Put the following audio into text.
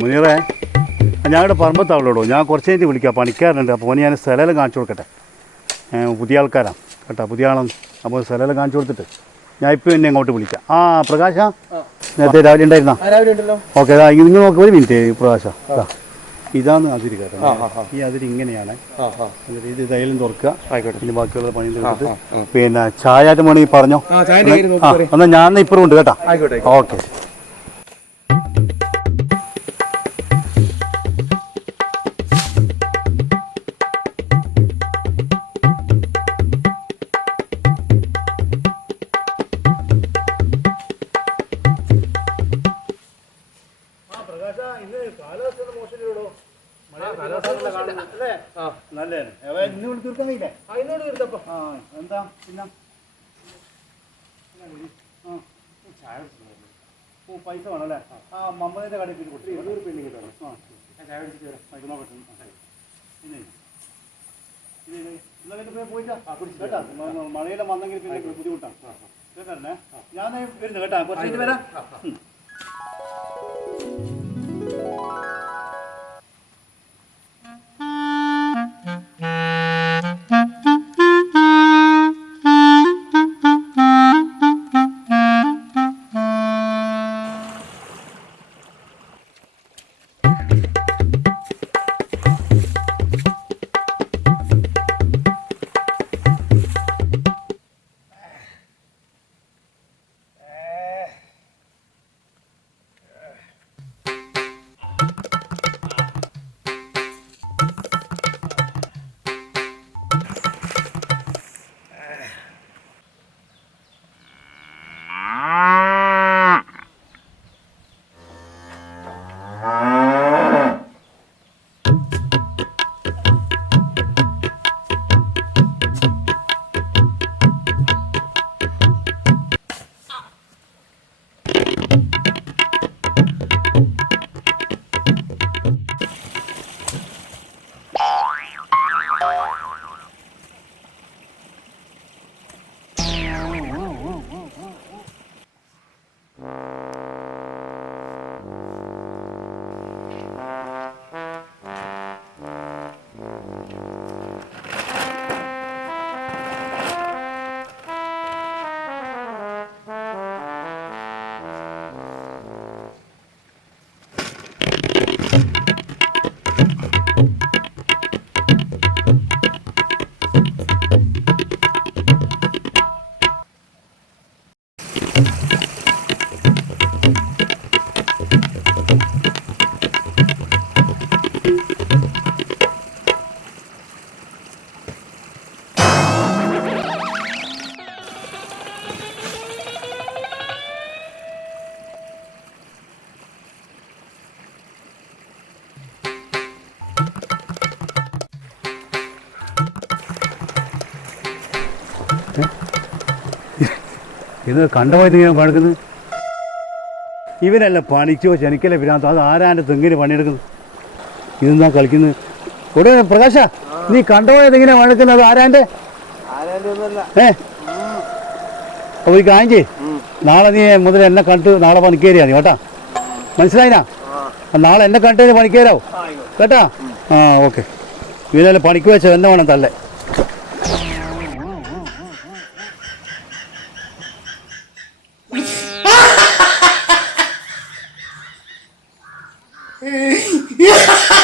മുനീറേ, ഞാനിവിടെ പറമ്പത്താവുള്ളൂ. ഞാൻ കുറച്ച് കഴിഞ്ഞ് വിളിക്കാം, പണിക്കാരുണ്ട്. അപ്പോൾ ഞാൻ സ്ഥലം കാണിച്ചു കൊടുക്കട്ടെ. പുതിയ ആൾക്കാരാണ് കേട്ടോ, പുതിയ ആളാണ്. അപ്പോൾ സ്ഥലം കാണിച്ചു കൊടുത്തിട്ട് ഞാൻ ഇപ്പോൾ എന്നെ ഇങ്ങോട്ട് വിളിക്കാം. ആ പ്രകാശ, നേരത്തെ രാവിലെ ഉണ്ടായിരുന്നോ? ഓക്കെ, ഇന്ന് നോക്കി ഒരു മിനിറ്റ് പ്രകാശ. ഇതാണ് അതിര് കേട്ടോ. ഈ അതിര് ഇങ്ങനെയാണ്. ഇത് തൈലം തുറക്കുക, ഇനി ബാക്കിയുള്ള പണി തീർത്തിട്ട് പിന്നെ ചായയായിട്ട് വേണമെങ്കിൽ പറഞ്ഞോ. എന്നാൽ ഞാൻ ഇപ്പുറം ഉണ്ട് കേട്ടോ. ഓക്കെ. എന്താ പിന്നെ പൈസ വേണം അല്ലേ? ആ മമ്മതിൻ്റെ കടയിൽ പിന്നെ കൊടുത്തു 200 രൂപ കിട്ടണം. പിന്നെ പോയിട്ടാ മഴയിലെ വന്നെങ്കിൽ പിന്നെ ബുദ്ധിമുട്ടാണ് കേട്ടേ. ഞാൻ വരുന്നു കേട്ടാ, കുറച്ച് വരാം. ഇത് കണ്ടുപോയത് ഇങ്ങനെ പണിക്കുന്നത് ഇവനല്ല പണിച്ചോ ചെനിക്കല്ലേ ഭ്രാന്ത്. അത് ആരാൻ്റെ തെങ്ങിന് പണിയെടുക്കുന്നത്? ഇതെന്താ കളിക്കുന്നത്? ഇവിടെ പ്രകാശ, നീ കണ്ടുപോയത് ഇങ്ങനെ പണിക്കുന്നത് അത് ആരാൻ്റെ? അപ്പോൾ ഈ കാഞ്ചി നാളെ നീ മുതൽ എന്നെ കണ്ടു നാളെ പണിക്കേരിയാ നീ കേട്ടാ, മനസ്സിലായിനാ? നാളെ എന്നെ കണ്ടു പണിക്കേരാവും കേട്ടാ. ആ ഓക്കെ. ഇവനല്ല പണിക്ക് വെച്ചോ, എന്നെ വേണം തല്ലേ. Yeah.